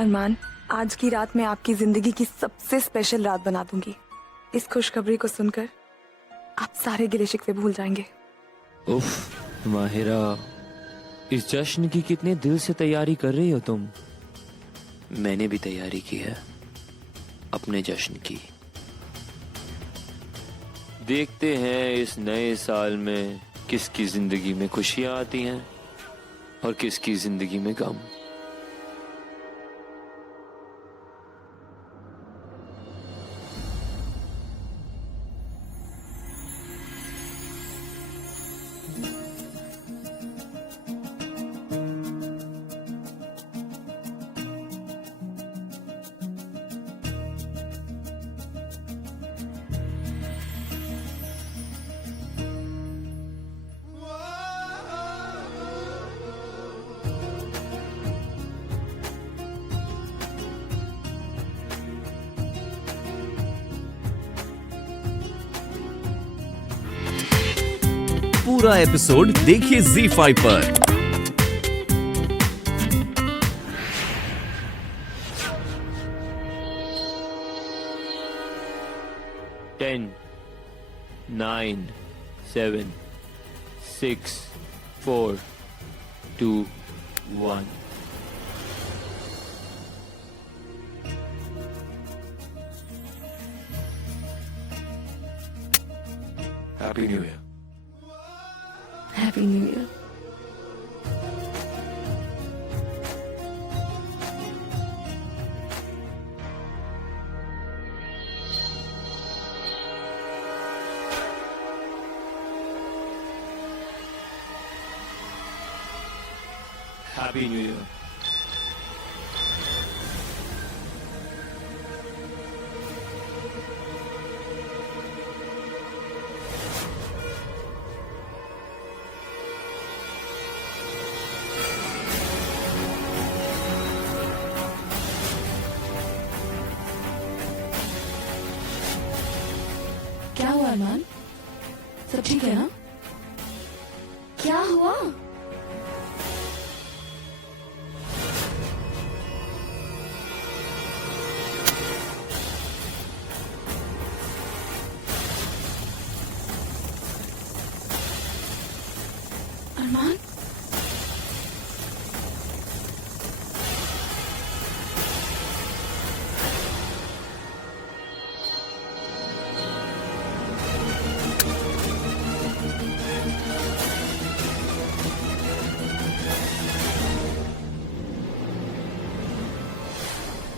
अरमान, आज की रात मैं आपकी जिंदगी की सबसे स्पेशल रात बना दूंगी। इस खुशखबरी को सुनकर आप सारे गिले शिकवे भूल जाएंगे। उफ माहिरा, इस जश्न की कितने दिल से तैयारी कर रही हो तुम। मैंने भी तैयारी की है अपने जश्न की। देखते हैं इस नए साल में किसकी जिंदगी में खुशियां आती हैं और किसकी जिंदगी में गम। पूरा एपिसोड देखिए ZEE5 पर। Ten, 9, 7, 6, 4, 2, 1. Happy New Year. Happy new year. Happy New Year. क्या हुआ अरमान? सब ठीक है ना? क्या हुआ? अरमान,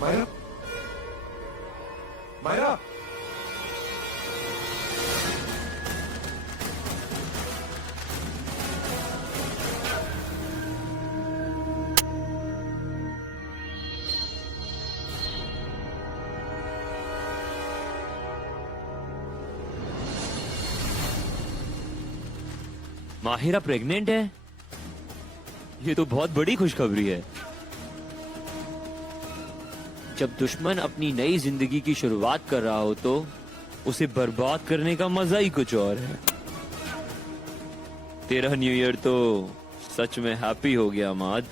Myra? Myra? माहिरा प्रेग्नेंट है? ये तो बहुत बड़ी खुशखबरी है। जब दुश्मन अपनी नई जिंदगी की शुरुआत कर रहा हो तो उसे बर्बाद करने का मजा ही कुछ और है। तेरा न्यू ईयर तो सच में हैप्पी हो गया माद।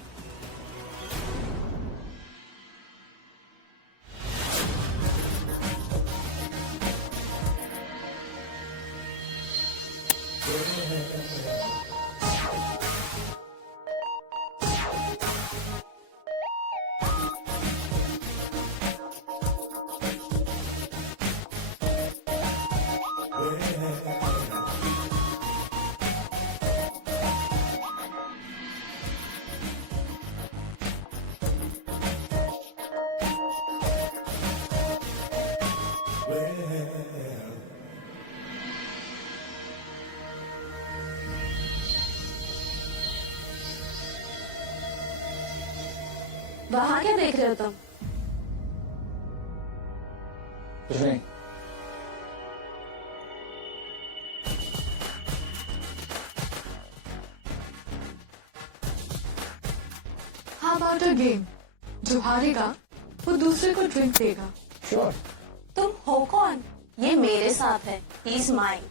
वहां क्या देख रहे हो तुम? कुछ नहीं। How about a game? जो हारेगा वो दूसरे को ड्रिंक देगा। Sure. तुम हो कौन? ये मेरे साथ है। He is mine.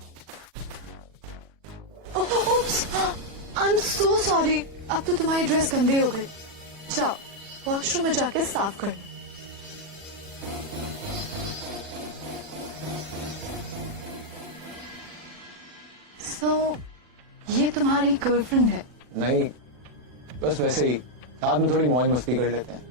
I am so sorry. अब तो तुम्हारी ड्रेस गंदी हो गई। जाओ वॉश वॉशरूम में जाके साफ कर। सो ये तुम्हारी गर्लफ्रेंड है? नहीं, बस वैसे ही साथ में थोड़ी मौज मस्ती कर लेते हैं।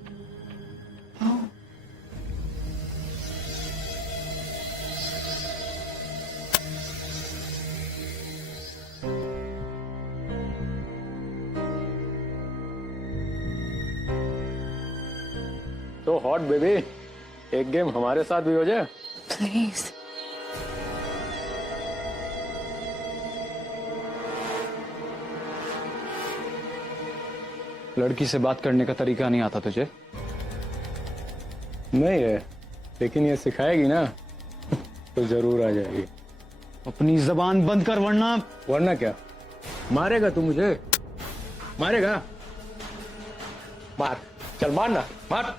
तो हॉट बेबी, एक गेम हमारे साथ भी हो जाए। प्लीज। लड़की से बात करने का तरीका नहीं आता तुझे? नहीं है, लेकिन ये सिखाएगी ना तो जरूर आ जाएगी। अपनी जबान बंद कर, वरना क्या मारेगा तू मुझे? मारेगा? मार, चल मारना, मार।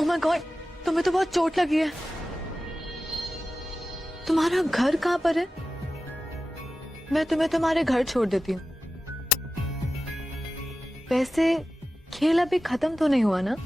ओह माय गॉड, तुम्हें तो बहुत चोट लगी है। तुम्हारा घर कहाँ पर है? मैं तुम्हें तुम्हारे घर छोड़ देती हूँ। वैसे खेल अभी खत्म तो नहीं हुआ ना?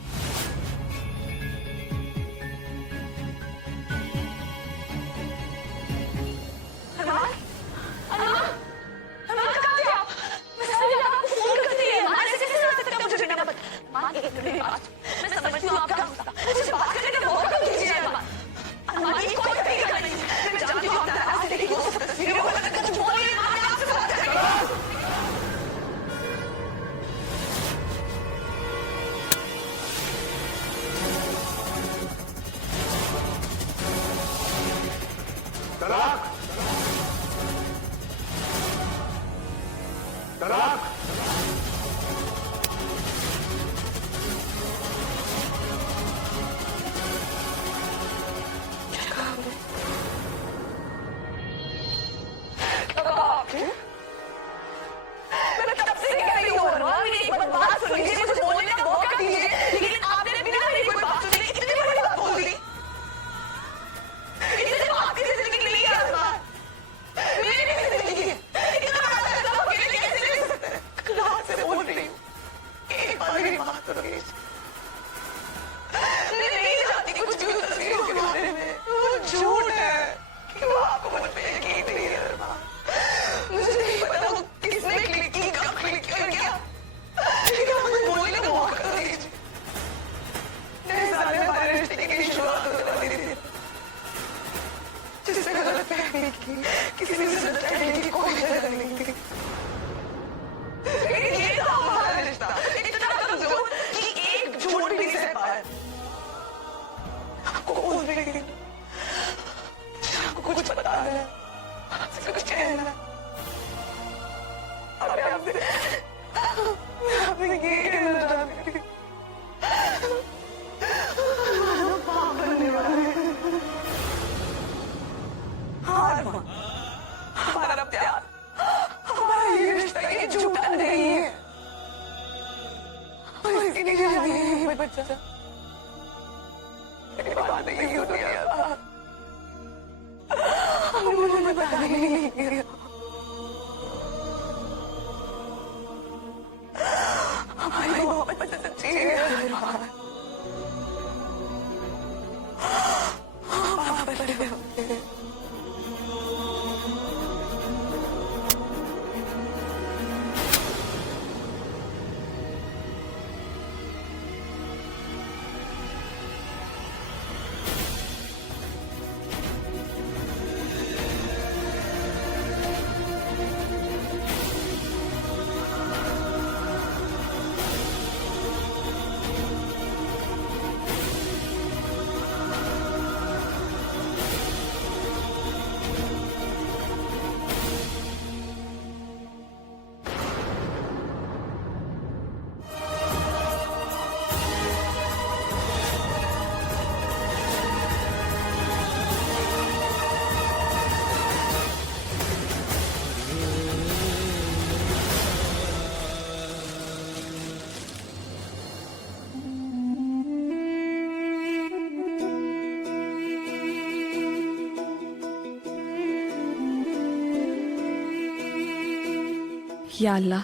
या अल्लाह,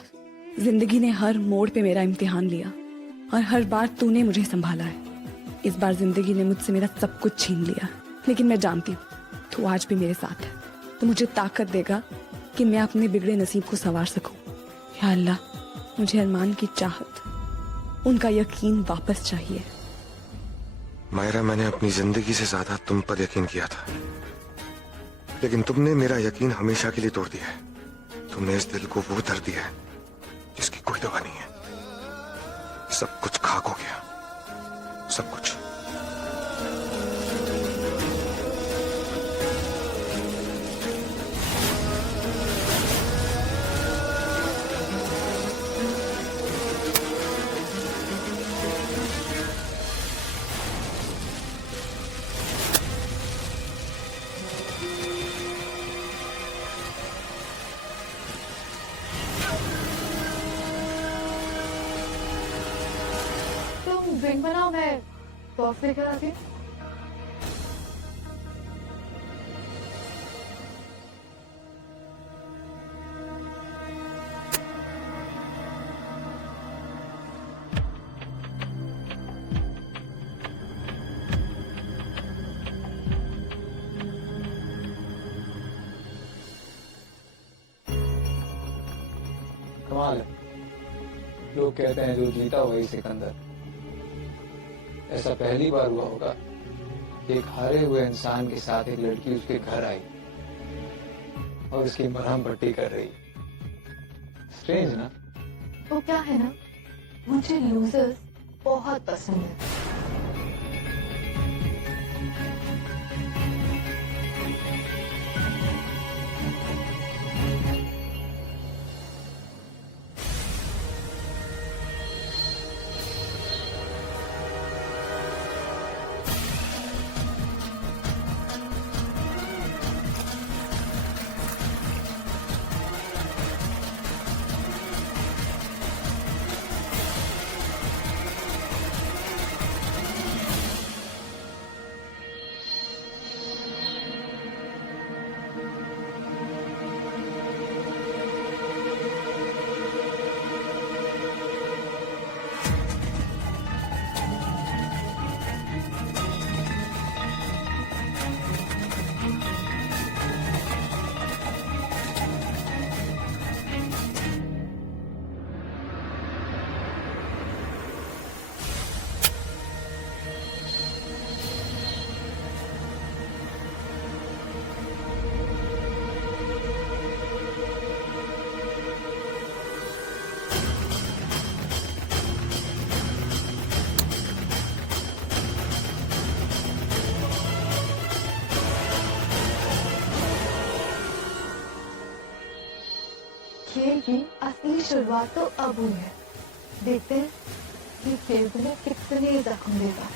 जिंदगी ने हर मोड़ पे मेरा इम्तिहान लिया और हर बार तूने मुझे संभाला है। इस बार जिंदगी ने मुझसे मेरा सब कुछ छीन लिया, लेकिन मैं जानती हूँ तू आज भी मेरे साथ है। तो मुझे ताकत देगा कि मैं अपने बिगड़े नसीब को संवार सकूं। या अल्लाह, मुझे अरमान की चाहत, उनका यकीन वापस चाहिए। मायरा, मैंने अपनी जिंदगी से ज्यादा तुम पर यकीन किया था, लेकिन तुमने मेरा यकीन हमेशा के लिए तोड़ दिया है। तुमने इस दिल को वो दर्द दिया है जिसकी कोई दवा नहीं है। सब कुछ खाक हो गया, सब कुछ। तुम ड्रिंक बनाओ, मैं कॉफी लेकर आती हूँ। कमाल है, लोग कहते हैं जो जीता वही सिकंदर। ऐसा पहली बार हुआ होगा कि एक हारे हुए इंसान के साथ एक लड़की उसके घर आई और उसकी मरहम पट्टी कर रही। स्ट्रेंज ना? वो क्या है ना, मुझे लूजर्स बहुत पसंद है। खेल की असली शुरुआत तो अब हुई है। देखते हैं कि खेल तुम्हें कितने जख्म देगा।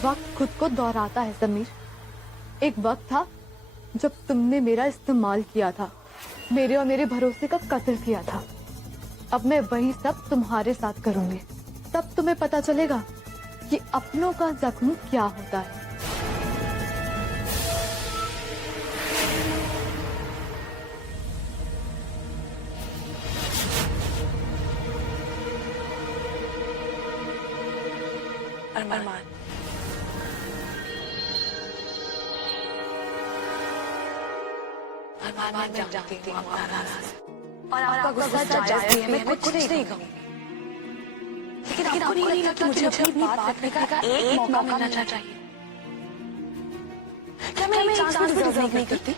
वक्त खुद को दोहराता है समीर। एक वक्त था जब तुमने मेरा इस्तेमाल किया था, मेरे और मेरे भरोसे का कत्ल किया था। अब मैं वही सब तुम्हारे साथ करूंगी। तब तुम्हें पता चलेगा कि अपनों का जख्म क्या होता है। अरमान, मैं जानती हूँ आप नाराज हैं। और आपका गुस्सा जायज भी है, मैं कुछ नहीं कहूँगी। लेकिन आपको नहीं लगता कि मुझे अपनी बात रखने का एक मौका मिलना चाहिए? क्या मैं एक चांस भी डिजर्व नहीं करती?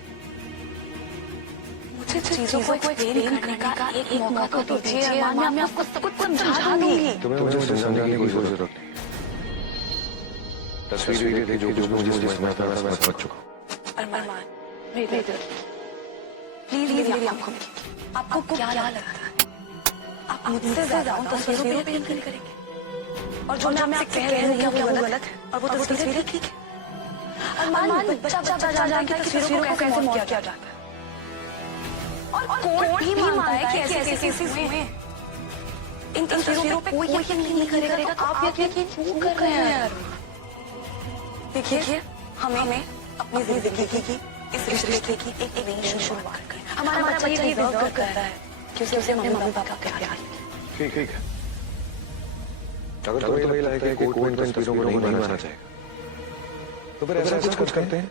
मुझे चीजों को एक्सप्लेन करने का एक मौका तो दीजिए अरमान, मैं आपको सब कुछ समझा दूंगी। तुम्हें मुझे समझाने की कोई जरूरत नहीं। तस्वीरें थी जो मुझे समझना था, मैं समझ चुका हूँ। अरमान, मेरे दिल, प्लीज मेरी आंखों में आपको क्या लगता है? आप मुझसे ज्यादा तस्वीरों पे यकीन करेंगे? और जो मैं आपसे कह रही हूँ क्या वो गलत है? और वो तस्वीरें ठीक है? अरमान, बच्चा जानता है कि तस्वीरों को कैसे मौत किया जाता है। और कोर्ट भी मानता है कि ऐसे केसेस हुए हैं। इन तस्वीरों पे कोई यकीन नहीं करेगा तो आप यकीन क्यों कर रहे हैं यार? देखिए, हमें अपनी जिंदगी की इस रिश्ते की एक नई शुरुआत करनी है। हमारा बच्चा ये डिजर्व करता है कि उसे मम्मी पापा का प्यार मिले। ठीक है। अगर तुम्हें लगता है कि कोर्ट इन तस्वीरों को नहीं माना जाएगा, तो फिर ऐसा कुछ करते हैं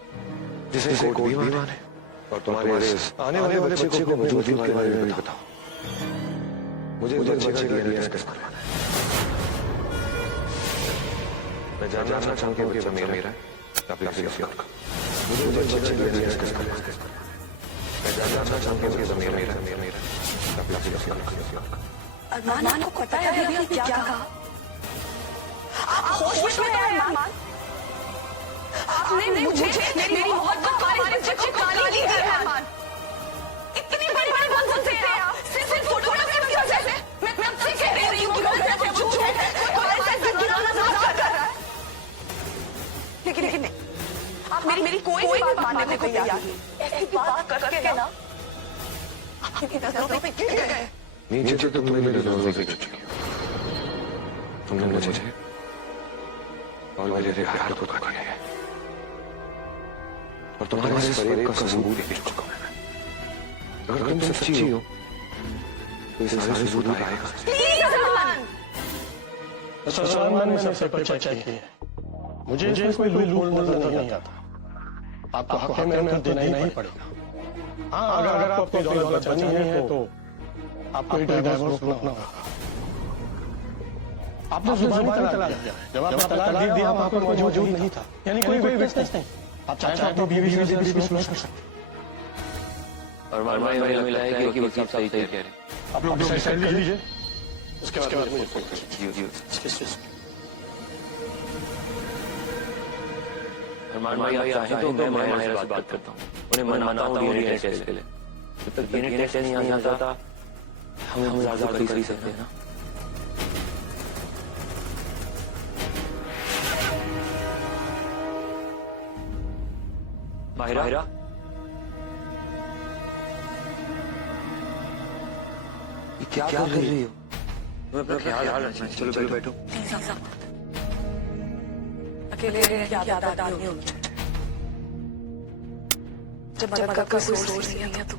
जिसे कोर्ट भी माने और तुम्हारे आने वाले बच्चे को मौजूदगी के बारे में भी बताओ। मुझे इस बच्चे का डीएनए टेस्ट करवाना है। मैं जानना चाहता हूँ कि बच्चा मेरा है या फिर किसी और का। मुझे इस बच्चे का डीएनए टेस्ट करवाना है। मैं जानना चाहता हूँ कि बच्चा मेरा है या फिर किसी और का। अरमान, को पता है अभी आपने क्या कहा? आप होश में हैं अरमान? आपने मुझे मेरी मोहब्बत वाले बच्चे को गाली दी है अरमान। इतनी बड़ी बात बोलते हैं आप सिर्फ फोटो की वजह से। मैं आपसे कह रही हूँ कि गलत है, झूठ है, तुम्हारे साथ गिराना मजाक कर रहा है। लेकिन नहीं, आप मेरी कोई भी बात मानने को तैयार नहीं। ऐसी बात करके ना आपकी नजरों पे गिर गए। नीचे तो तुम मेरी नजरों से गिर चुकी हो। तुमने मुझे और मेरे प्यार को धोखा दिया है और तुम्हारे इस फरेब का सबूत दे चुका हूं मैं। अगर तुम सच्ची हो तो ये सारे सबूत आएगा। प्लीज अरमान, मैंने सबसे पहले चेक किया है। मुझे इसमें कोई लूप नजर नहीं आता। आपको हक में देना ही पड़ेगा। हाँ, अगर आपको अपनी दौलत बचानी है तो आपको डिवोर्स रोकना होगा। आपने जुबानी तलाक दिया। जब आपने तलाक दे दिया आपको मौजूद नहीं था, यानी कोई बिजनेस नहीं। आप चाहे तो बीवी से भी सुलह कर सकते। और मुझे लगता है कि वकील साहब सही कह रहे हैं। आप लोग डिसाइड कर लीजिए, उसके बाद मुझे फोन कीजिए। अरमान भाई, आप चाहें तो मैं माहिरा से बात करता हूँ, उन्हें मनाता हूँ डीएनए टेस्ट के लिए। जब तक डीएनए टेस्ट नहीं आ जाता हम ज्यादा कर ही सकते हैं ना। माहिरा, ये क्या कर रही हो? तुम्हें अपना ख्याल रखना है। चलो बैठो। अकेले याद आदमी हो जब मदद का कोई सोर्स नहीं है तो।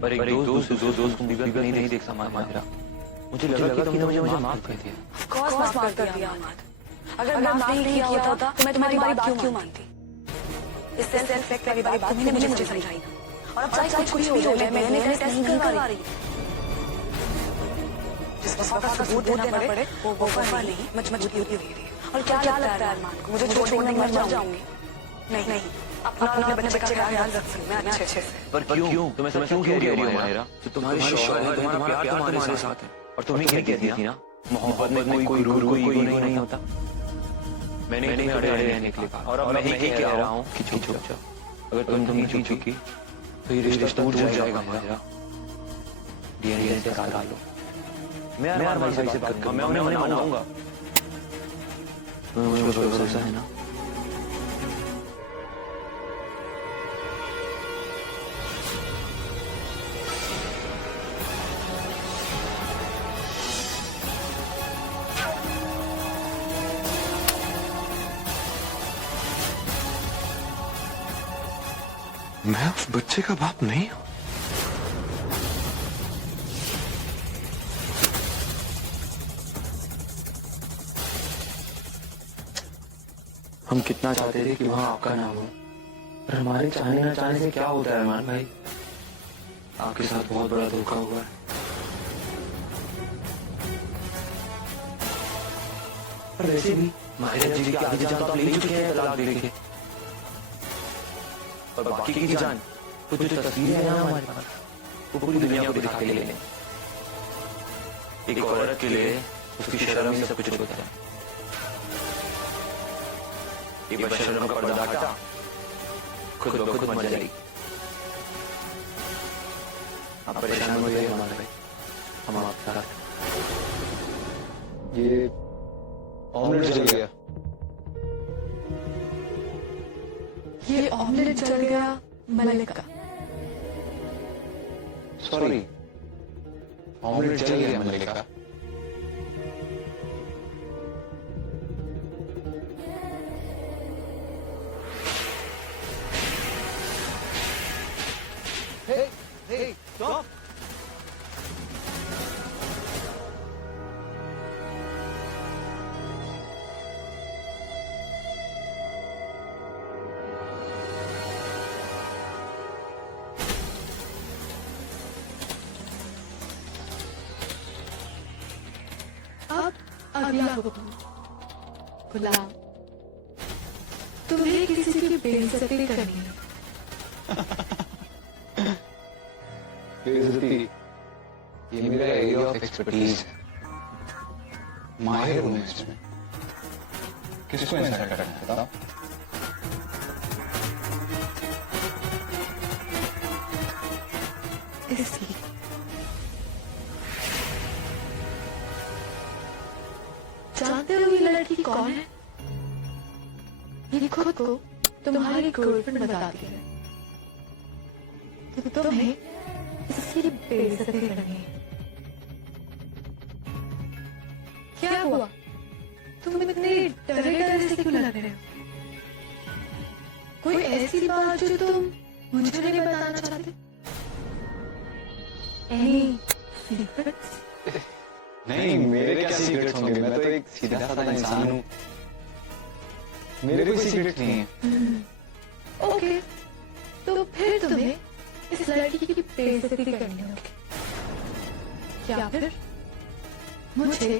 पर एक दोस्त को बिगड़ कर नहीं देख सकता माहिरा। मुझे लगा कि तुमने मुझे माफ कर दिया। ऑफ कोर्स माफ कर दिया अहमद। अगर माफ नहीं किया होता तो मैं तुम्हारी बात क्यों मानती? इस सेल्फ रिस्पेक्ट वाली बात तुमने मुझे समझाई ना। और अब चाहे कुछ भी हो जाए, मैंने टेस्ट नहीं करवा रही। जिस वफा का सबूत देना पड़े वो वफा नहीं, मजबूती होती है। और क्या लगता है अरमान को? मुझे छोड़ने मर जाऊंगी? नहीं, अपने बच्चे का ख्याल रख सकते हैं अच्छे से। पर क्यों? तुम्हें क्यों कह रही हो माहिरा? तो तुम्हारी शौहर, तुम्हारा प्यार तुम्हारे साथ है। और तुम्हें क्या कहती थी ना, मोहब्बत में कोई ईगो नहीं होता। मैंने तुम्हें अड़े रहने के लिए कहा और अब मैं ही कह रहा हूँ कि चुप जाओ। अगर तुम नहीं चुकी तो ये रिश्ता टूट जाएगा माहिरा। डीएनए टेस्ट करा लो। मैं अरमान भाई से बात करूंगा, मैं उन्हें मनाऊंगा। तुम्हें मुझ पर भरोसा है ना? मैं उस बच्चे का बाप नहीं हूं। हम कितना चाहते थे कि वहां आपका नाम हो, पर हमारे चाहने ना चाहने से क्या होता है अरमान भाई? आपके साथ बहुत बड़ा धोखा हुआ है। पर वैसे भी माहिरा जी की आधी जान तो आप ले चुके हैं तलाक दे के, और बाकी की जान वो जो तस्वीरें हैं ना हमारे पास, वो पूरी दुनिया को दिखा के ले लें। एक औरत के लिए उसकी शर्म ही सब कुछ होता है। ये बशर्म का पर्दा हटा, खुद ब खुद मर जाएगी। आप परेशान हो जाइए हमारे भाई, हम आपका साथ हैं। ये ऑमलेट जल गया। ये ऑमलेट जल गया मलिक का। सॉरी, ऑमलेट जल गया मल्लिका। अब अगला हुक्म। गुलाम, तुम्हें किसी की बेइज्जती करनी है। बेइज्जती ये मेरा एरिया ऑफ एक्सपर्टीज है। माहिर हूं मैं इसमें। किसको इंसल्ट करना है बताओ? इसलिए जानते हो ये लड़की कौन है? ये खुद को तुम्हारी गर्लफ्रेंड बताती है। तो तुम्हें इसकी बेइज्जती करनी है। क्या हुआ? तुम इतने डरे डरे से क्यों लग रहे हो? कोई ऐसी बात जो तुम मुझे नहीं बताना चाहते? Any secrets? नहीं, मेरे क्या सीक्रेट्स होंगे? मैं तो एक सीधा साधा इंसान हूँ। मेरे कोई सीक्रेट नहीं है। ओके, तो फिर तुम्हें इस लड़की की बेइज्जती करनी होगी। क्या फिर मुझे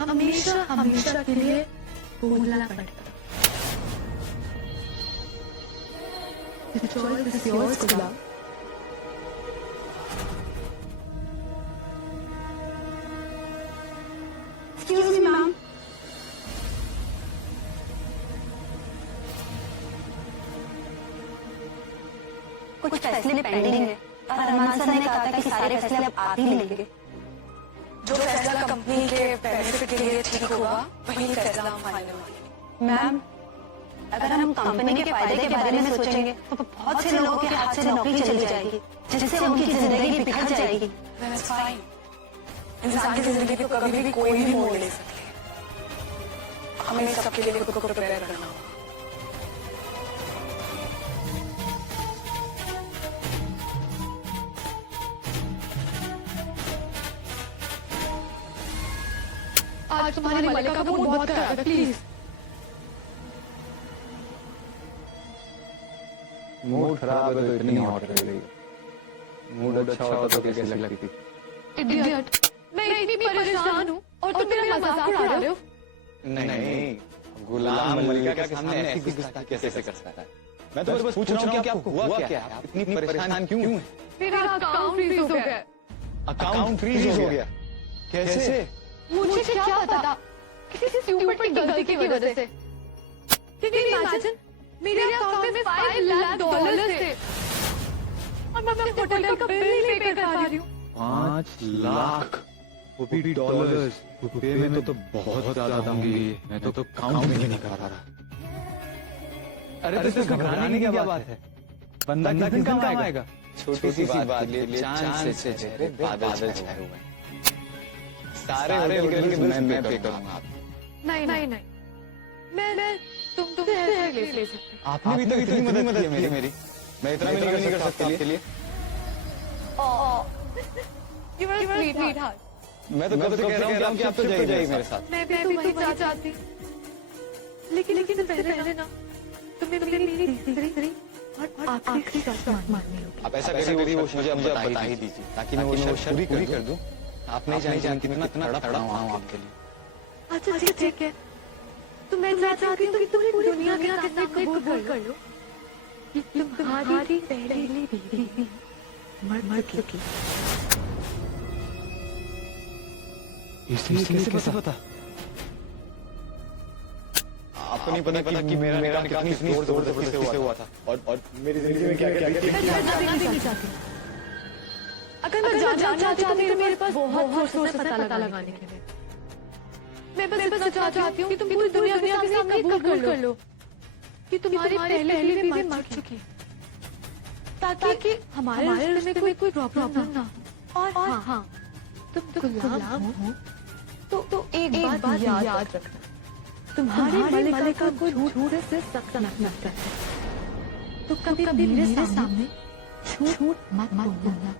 हमेशा हमेशा के लिए बोलना पड़ेगा। The choice is yours, Ghulam. Excuse me, ma'am. कुछ फैसले पेंडिंग है और अरमान सर ने कहा था कि सारे फैसले अब आप ही लेंगे। जो फैसला कंपनी के बेनिफिट के लिए ठीक होगा वही फैसला हम फाइनल करेंगे। मैम, अगर हम कंपनी के फायदे के बारे में सोचेंगे तो बहुत से लोगों के हाथ से नौकरी चली जाएगी, जिससे उनकी जिंदगी बिखर जाएगी। That's fine. इंसान की जिंदगी को कभी भी कोई भी मोड़ ले सकती है। हमें सबके लिए खुद को प्रिपेयर करना होगा। आज तुम्हारी मलिका का मूड बहुत खराब है, प्लीज। मूड खराब है तो इतनी हॉट कर रही है। मूड अच्छा होता तो कैसी लगती? इडियट, मैं इतनी परेशान हूँ और तुम मेरा मजाक उड़ा रहे हो। नहीं, गुलाम मलिका के सामने ऐसी गुस्ताखी कैसे कर सकता है? मैं तो बस पूछ रहा हूँ कि आपको हुआ क्या है? आप इतनी परेशान क्यों हैं? मेरा अकाउंट फ्रीज हो गया। अकाउंट फ्रीज हो गया? कैसे? मुझे क्या पता, किसी स्टूपिड की गलती की वजह से। इमेजिन, मेरे अकाउंट में $5 लाख थे और मैं अपने होटल का बिल नहीं पे कर पा रही हूँ। 5 लाख, वो भी डॉलर्स। रुपए में तो बहुत ज्यादा होंगी। मैं तो काउंट भी नहीं कर रहा। अरे तो इसमें घबराने की क्या बात है? बंदा किस दिन काम आएगा? छोटी सी बात के लिए चांद से चेहरे बादल छाए हुए हैं। सारे होटल के बिल्स मैं पे करूंगा। नहीं, मैं तुमसे ऐसे ले सकती। आपने भी तो इतनी मदद की है मेरी। मैं इतना भी नहीं कर सकता आपके लिए। You are a sweetheart. मैं तो कब से कह रहा हूँ कि आप तो जाइए मेरे साथ। मैं भी वही चाहती। लेकिन पहले ना तुम्हें मेरी तीसरी आखिरी शर्त माननी होगी। आप ऐसा करिए वो मुझे अब बता ही दीजिए ताकि मैं वो शर्त पूरी कर दूं। आप नहीं जानते कितना तड़प रहा हूँ आपके लिए। अच्छा ठीक है, तो मैं चाहती हूँ कि तुम पूरी दुनिया के सामने कबूल कर लो कि तुम्हारी पहली बीवी मर चुकी। इसलिए कैसे पता? आपको नहीं पता कि मेरा निकाह कितनी जोर जबरदस्ती से हुआ था और मेरी जिंदगी में क्या क्या क्या। अगर मैं जानना चाहती हूँ तो मेरे पास बहुत सोर्स है पता लगाने के लिए। मैं बस इतना चाहती हूँ कि तुम पूरी दुनिया के सामने कबूल कर लो कि तुम्हारी पहली बीवी मर चुकी है, ताकि हमारे रिश्ते में कोई प्रॉब्लम ना हो। और हाँ, तुम गुलाम हो तो एक बात याद रखना, तुम्हारी मलिका को झूठ से सख्त नफरत है, तो कभी मेरे सामने झूठ मत बोलना।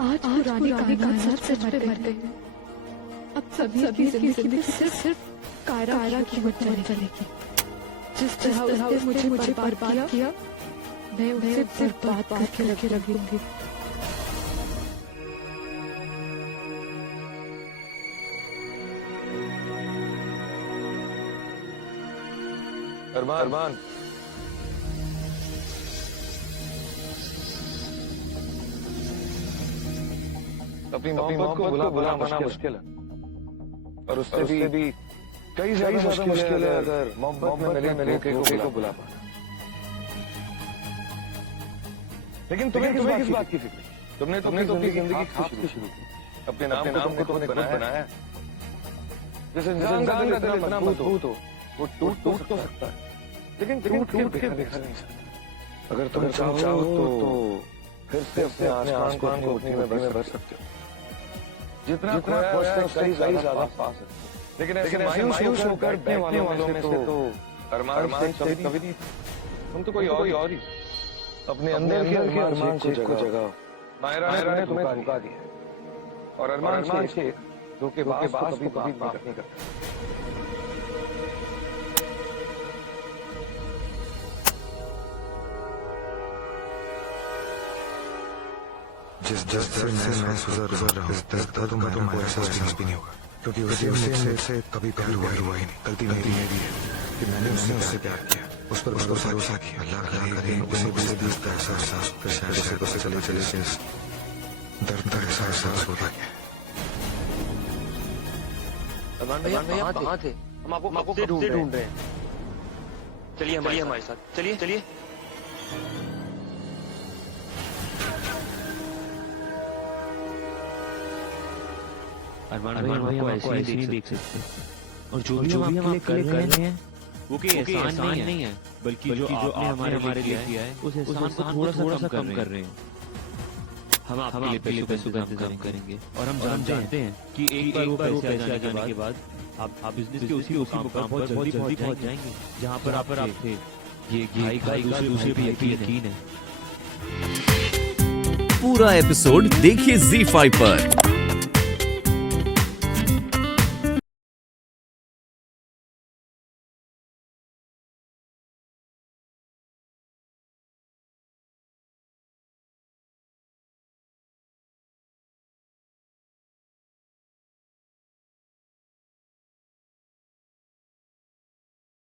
आज पुरानी कायनात सच पे मर गई। अब सभी की जिंदगी सिर्फ कायरा की वजह चलेगी। जिस तरह उसने मुझे बर्बाद किया, मैं उसे बर्बाद करके रख दूंगी। अरमान अपनी मोहब्बत को बुला पाना मुश्किल है और उससे भी कई ज्यादा मुश्किल है अगर मोहब्बत में मिले धोखे को बुला पाना। लेकिन तुम्हें किस बात की फिक्र? तुमने तो अपनी जिंदगी खास की शुरू की, अपने नाम को तुमने बनाया। जैसे इंसान का दिल इतना मजबूत हो वो टूट तो सकता है, लेकिन टूट के बिखर नहीं सकता। अगर तुम चाहो तो फिर से अपने आसमान को अपनी नदी में भर सकते हो। जितना खोया उससे कई ज्यादा पा सकते हो। लेकिन ऐसे मायूस होकर बैठने वालों में से तो अरमान कभी नहीं। तुम तो कोई और ही अपने अंदर के अरमान को जगाओ। मायरा ने तुम्हें धोखा दिया और अरमान से धोखेबाज कभी माफ नहीं करता। जिस दर्द से मैं गुजर रहा हूँ इस दर्द का तो मैं एहसास भी नहीं होगा, क्योंकि उसे मुझसे कभी प्यार हुआ ही नहीं। गलती मेरी है कि मैंने उससे प्यार किया, उस पर भरोसा किया। अल्लाह करे उसे भी इसका एहसास फिर शायद उसे चले दर्द का एहसास होता गया। अरमान भैया कहाँ थे? हम आपको ढूंढ रहे हैं। चलिए हमारे साथ चलिए। अरमान भैया ऐसे नहीं देख सकते, और जो भी हम आपके लिए कर रहे हैं वो कोई एहसान नहीं है, बल्कि जो आपने हमारे लिए किया है उस एहसान को थोड़ा सा कम कर रहे हैं। हम आपके लिए पैसों का इंतजाम करेंगे, और हम जानते हैं कि एक बार वो पैसे आ जाने के बाद आप बिजनेस के उसी मुकाम पर बहुत जल्दी पहुंच जाएंगे जहां पर आप थे। ये भाई का दूसरे भी यकीन है। पूरा एपिसोड देखिए ZEE5 पर।